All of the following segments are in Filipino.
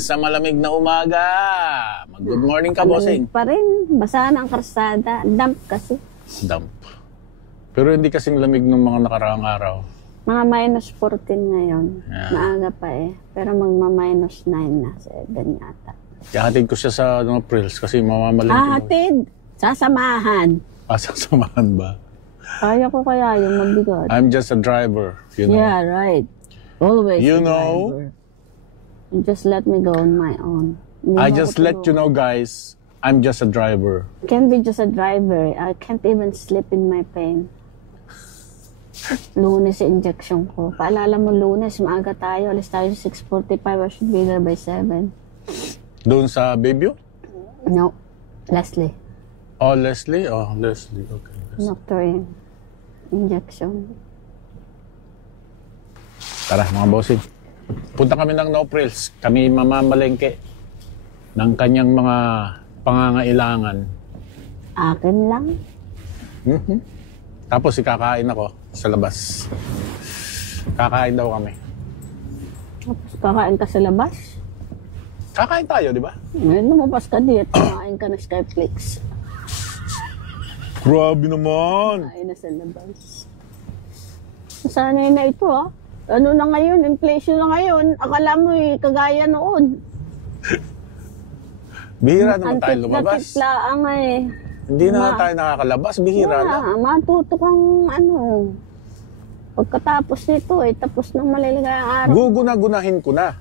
sa malamig na umaga. Good morning ka, bossing. Pa rin. Basa na ang karsada. Damp kasi. Damp. Pero hindi kasing lamig ng mga nakaraang araw. Mga minus 14 ngayon. Yeah. Maaga pa eh. Pero magma-minus 9 na. 7 yata. Ihatid ko siya sa Prills kasi mamamalengke. Hatid? Sasamahan. Sasamahan ba? Kaya ko kaya yung mabigot. I'm just a driver, you know. Yeah, right. Always you a know, driver. You just let me go on my own. I just let you know, guys, I'm just a driver. Can't be just a driver. I can't even sleep in my pain. Lunes injection ko. Paalala mo Lunes, maaga tayo. Alis tayo 6:45. I should be there by 7. Doon sa Bayview? No. Leslie. Oh, Leslie? Oh, Leslie. Okay. Doctor injection. Tara, mga bossing. Punta kami ng Prills. Kami mamamalengke ng kanyang mga pangangailangan. Akin lang? Tapos ikakain ako sa labas. Kakain daw kami. Tapos kakain ka sa labas? Kakain tayo, di ba? Ngayon lumabas ka dito. Kakain ka na Skyflix. Grabe naman! Kakain na sa labas. Sanay na ito ah. Ano na ngayon? Inflation na ngayon. Akala mo kagaya noon. Bihira naman tayo lumabas. Antik na nga eh. Hindi na tayo nakakalabas. Bihira na. Matuto kang pagkatapos nito tapos ng maliligayang araw. Guguna-gunahin ko na.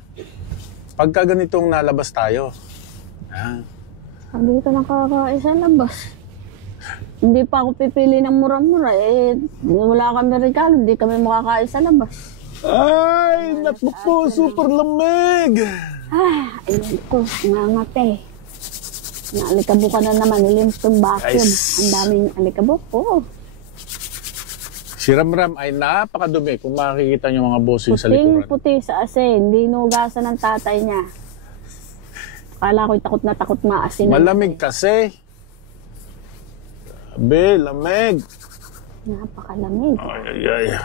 Pagka ganitong nalabas tayo. Sabi ko nakakain sa labas. Hindi pa ako pipili ng mura-mura wala kami regalo, hindi kami makakain sa labas. Ay, naku po, super lamig! Ayun ko, ngangate. Naalikabok ka na naman, nilimpong vacuum. Ang daming alikabok ko. Si Ramram ay napakadumi kung makikita niyo mga bossing sa likuran. Puting-puti sa asin, hindi inugasan ng tatay niya. Akala ko'y takot na takot maasin. Malamig kasi. Grabe, lamig. Napakalamig. Ay.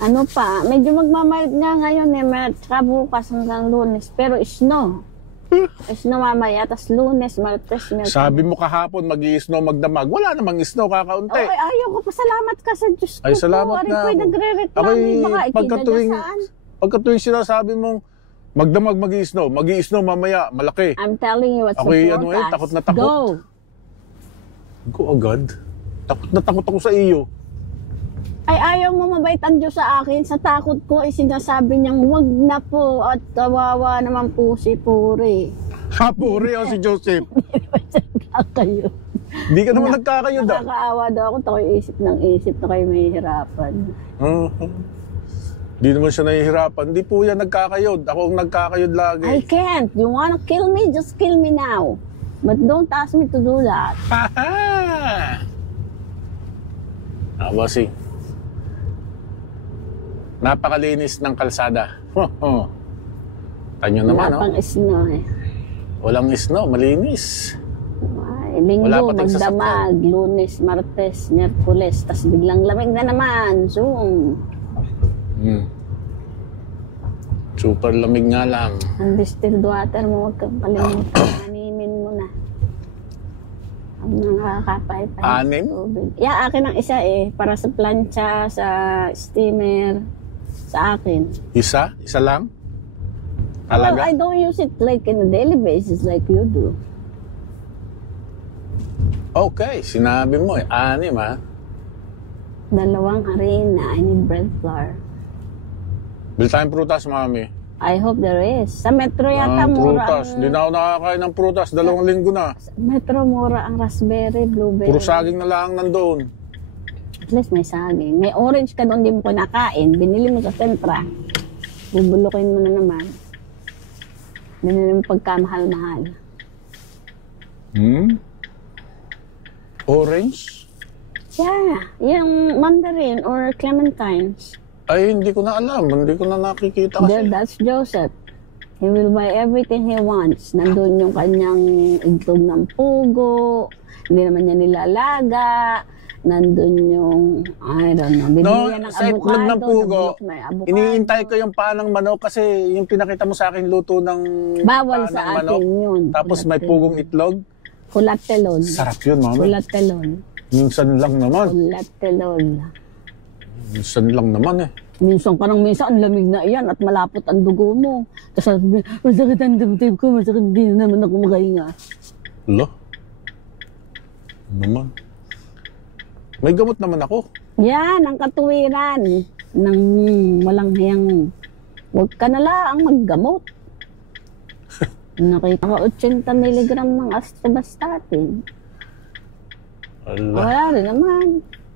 Ano pa, medyo magmamayot nga ngayon tsaka bukas hanggang Lunes, pero snow. Snow mamaya, tas Lunes, Martes, Merkulis. Sabi mo kahapon mag-i-snow magdamag, wala namang snow kakaunti. Okay, ayaw ko, pasalamat ka sa Diyos ko. Ay, salamat po. na. Ako'y nagre-reklamo, baka pagkatuwing sinasabi mong magdamag mag-i-snow mamaya, malaki. I'm telling you what's ako'y the forecast. takot na takot. Go agad. Takot na takot ako sa iyo. Ay, ayaw mo mabait ang Diyos sa akin. Sa takot ko, sinasabi niyang wag na po at kawawa naman po si Puri. Puri o si Joseph? Kayo. Hindi ka naman nagkakayod ah. Nakakaawa daw ako, ako'y isip ng isip na kayo mahihirapan. Hindi naman siya nahihirapan. Hindi po yan nagkakayod. Ako ang nagkakayod lagi. I can't. You wanna kill me? Just kill me now. But don't ask me to do that. Bossing. Napakalinis ng kalsada. Tanyo naman, Wala pang snow Walang snow, malinis. Linggo, magdamag, Lunes, Martes, Merkulis, tas biglang lamig na naman. Zoom. Super lamig nga lang. Ang distilled water mo, huwag kang kalimutan. Animin mo na. Ang nakakapay pa. Anim? Yeah, akin ang isa para sa plancha, sa steamer, sa akin. Isa? Isa lang? Well, I don't use it like in a daily basis like you do. Okay, sinabi mo 6 ha? 2 harina. I need bread flour. Bili tayong prutas, mami. I hope there is. Sa Metro yata mura prutas. Hindi na ako nakakain ng prutas. 2 linggo na. Sa Metro mura ang raspberry, blueberry. Puro saging na lang nandoon. At least may saging. May orange ka doon, di mo kinakain. Binili mo sa Sentra. Bubulukin mo na naman. Binili mo pagkamahal-mahal. Orange? Yeah. Yung mandarin or clementines. Ay, hindi ko na alam. Hindi ko na nakikita kasi. That's Joseph. He will buy everything he wants. Nandun yung kanyang igtog ng pugo. Hindi naman niya nilalaga. nandun yung, I don't know, binili ng sa itlog ng pugo, nabulok na yung avocado. iniintay ko yung paa ng manok kasi yung pinakita mo sa akin luto ng Bawal paa sa ng manok. atin yun. Tapos may pugong itlog. Kulatelon. Sarap yun, mama. Kulatelon. Minsan lang naman. Kulatelon. Minsan lang naman eh. Minsan ang lamig na iyan at malapot ang dugo mo. Tapos sabi, masakit ang dibdib ko, masakit din naman ako makahinga. Lo? Naman. May gamot naman ako. Yan, ang katuwiran ng walang hiyang, huwag ka na lang maggamot. Nakita ko 80 mg ng astabastatin. Ala. Wala rin naman.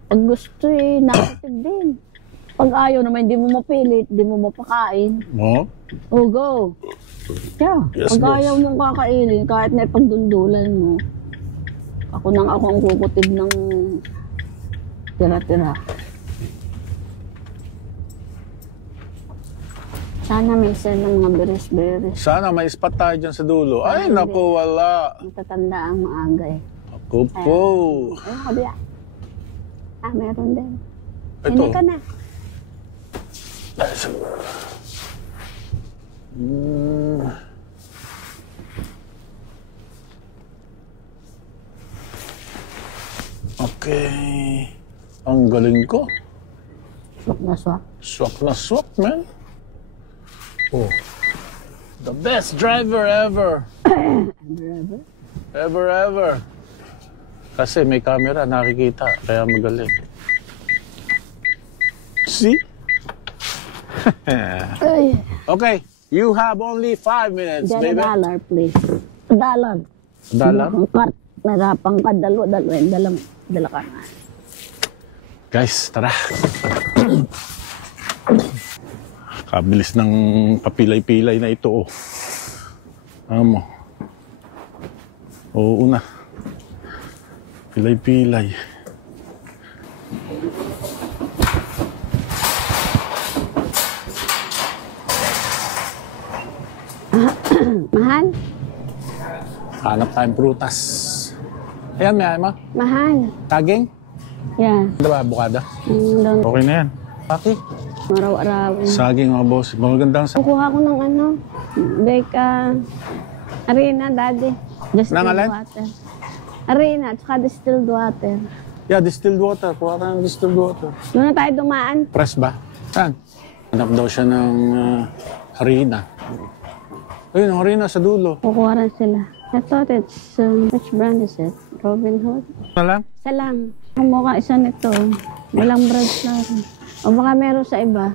Pag gusto negative din. Pag ayaw naman, hindi mo mapilit, hindi mo mapakain. Mo? Oh, go. Yeah. Yes, Pag boss. ayaw mong kakainin, kahit na ipagdundulan mo, ako ang kukutib ng tira-tira. Sana may sale ng mga beres-beres. Sana may spot tayo dyan sa dulo. Ay, Hindi. naku, wala. Matatanda ang maaga eh. Ako po. Ayun ko diya. Meron din. Ito. Hindi ka na. Okay. Ang galing ko. Swak na swak. Swak na swak, man. Oh. The best driver ever. Driver. Ever. Kasi may camera, nakikita. Kaya magaling. See? Ay, Okay. You have only 5 minutes, $1 baby. please. $1. Dollar? Ang cart. Narapang ka, dala ka na. Guys, tara. Kabilis ng papilay-pilay na ito, oh. Amo. Oo na. Pilay-pilay. Mahal? Hanap tayong prutas. Ayan, may ayama. Mahal. Taging? Yeah. Ano ba, bukada? Doon. Okay na yan. Paki. Maraw-araw. Saging, mga boss. Magandang sa... Kukuha ko ng ano, harina, daddy. Distilled Nang alin? water. Harina, tsaka distilled water. Yeah, distilled water. Kuha ka ng distilled water. Doon na tayo dumaan. Press ba? Saan? Hanap daw siya ng harina. Ayun, harina sa dulo. Kukuha rin sila. I thought it's, which brand is it? Robin Hood? Ano lang? Isa lang. Ang mukha isa nito. Walang brand na rin. O baka meron sa iba.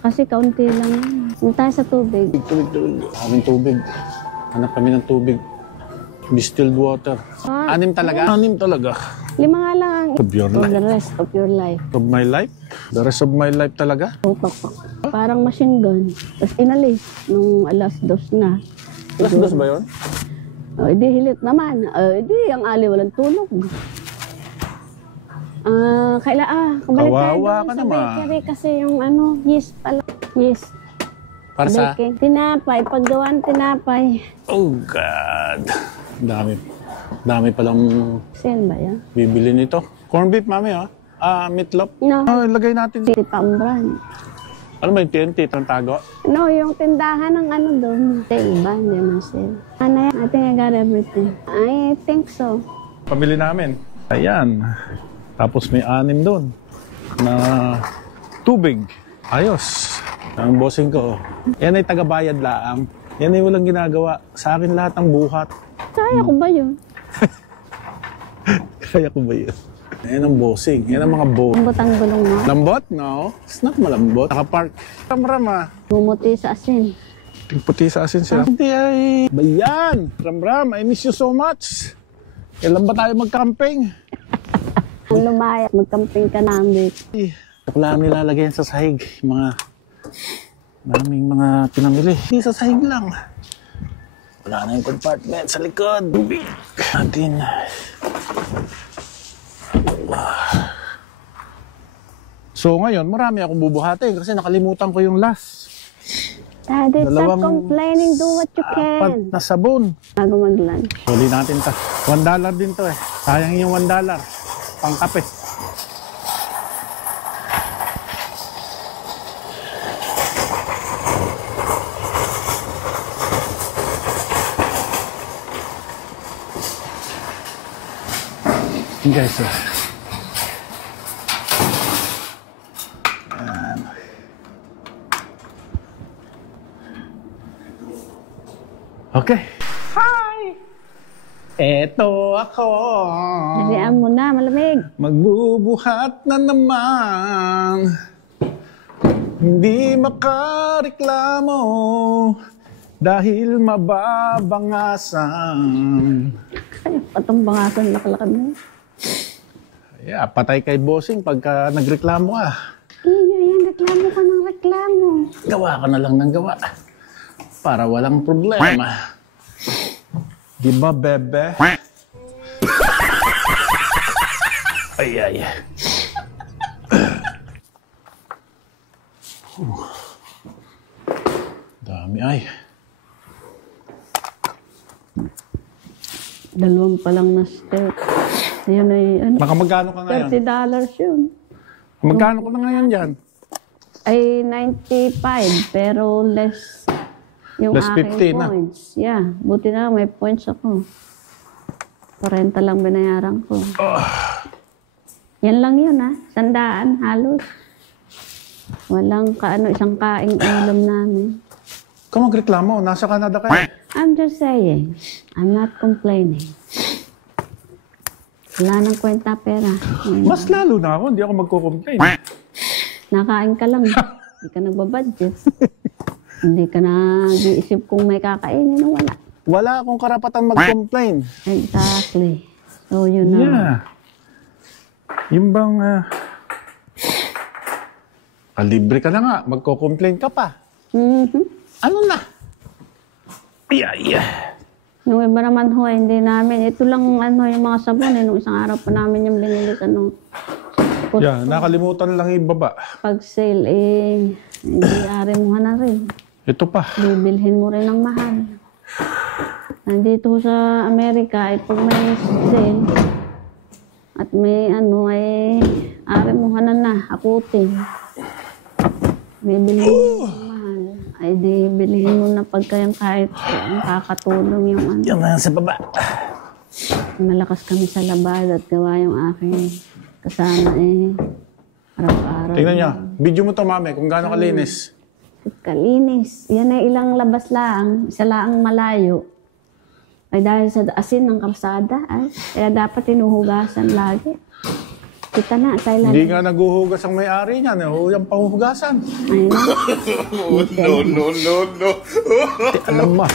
Kasi kaunti lang yan. Doon tayo sa tubig. Tubig. Kaming tubig. Hanap kami ng tubig. Distilled water. Ah, 6 talaga? 6 talaga. 5 nga lang ang Of your for life. the rest of your life. Of my life? The rest of my life talaga? Tutok. Parang machine gun. Tapos inalis nung alas 2 na. Alas 2 ba yun? O, edi hilit naman. Edi ang ali walang tulog. Kabalik tayo Kawawa doon ka sa naman. bakery kasi yung yeast pala. Yeast. Para sa... Baking. Tinapay. Paggawaan tinapay. Oh, God. Dami palang Saan ba yan? bibili nito. Corn beef, mami, ha? Meatloaf. No. Lagay natin. Si Pambran. Ano ba yung TNT? Itong tago? No, yung tindahan ng ano doon. Sale ba? Hindi naman sale. Ano yan? I think I got everything. I think so. Pamili namin. Ayan. Tapos may 6 doon. Na tubig. Ayos. Ang bossing ko. Yan ay tagabayad laang. Yan ay walang ginagawa. Sa akin lahat ang buhat. Kaya ko ba yun? Kaya ko ba yun? Yan ang bossing. Yan ang mga Ang butang gulong mo. Lambot? No. It's not malambot. Nakapark. Ram-ram, ah. Bumuti sa asin. Puti sa asin sila. Hindi ay... Bayan! Ram-ram, I miss you so much. Kailan ba tayo mag-camping? Ang lumaya, magkamping ka namin. Wala ang nilalagay sa sahig. Mga... Maraming mga pinamili. Hindi sa sahig lang. Wala na yung compartment sa likod. Tubig. Natin. So ngayon, marami akong bubuhatin kasi nakalimutan ko yung last. Daddy, stop complaining. Do what you Apat can. na sabon. Bago mag-lunch. Huli natin ta. $1 din to eh. Sayang yung $1. pangkape. Guys, okay. Hi! Eto ako. Nalian mo na, malamig. Magbubuhat na naman. Hindi makareklamo dahil mababangasan. Ay, patumbangasan lakalakad mo. Yeah, patay kay bossing pagka nagreklamo ka. Iyo, yan, reklamo ka ng reklamo. Gawa ka na lang ng gawa. Para walang problema. Di ba, bebe? Ay, ay. Dami ay. Dalawang pa lang na steak. Yun ay, ano, Baka magkano ka ngayon? $30 yun. Magkano ka na ngayon dyan? Ay, 95, pero less yung Less aking 50 na. points. Yeah, buti na may points ako. 40 lang binayaran ko. Yan lang yun, ha? 100 halos. Walang isang kaing ulam namin. Kung magreklamo, nasa Canada ka eh. I'm just saying, I'm not complaining. Wala nang kwenta pera. Mas lalo na ako, hindi ako magko-complain. Nakain ka lang. Hindi ka nagbabudget. Hindi ka nag-iisip kung may kakainin o wala. Wala akong karapatan mag-complain. Exactly. So, yun na. Yeah. Yung bang, libre ka na nga, magko-complain ka pa. Mhm. Ano na? Yeah. Yung iba naman ho, hindi namin. Ito lang yung mga sabon. Nung isang araw pa namin yung binilis. Yeah, nakalimutan lang ibaba. Pag sale, hindi ari mo na rin. Ito pa. Bibilhin mo rin ng mahal. Nandito sa Amerika, pag may sale, at may ari mo na, akutin. Bibilhin mo ng mahal. Ay di, bilhin mo na pagka yung kahit kakatulong yung Yan na sa baba. Malakas kami sa labad at gawa yung aking kasama araw-araw. Tingnan niya. Video mo to, mami, kung gaano kalinis. Kalinis. Yan ay ilang labas lang, isa lang malayo. Ay dahil sa asin ng kalsada, kaya dapat inuhugasan lagi. Kita na, Thailand. Hindi nga naguhugas ang may-ari niya. Yung panghuhugasan. Ayun. No. Alam ba?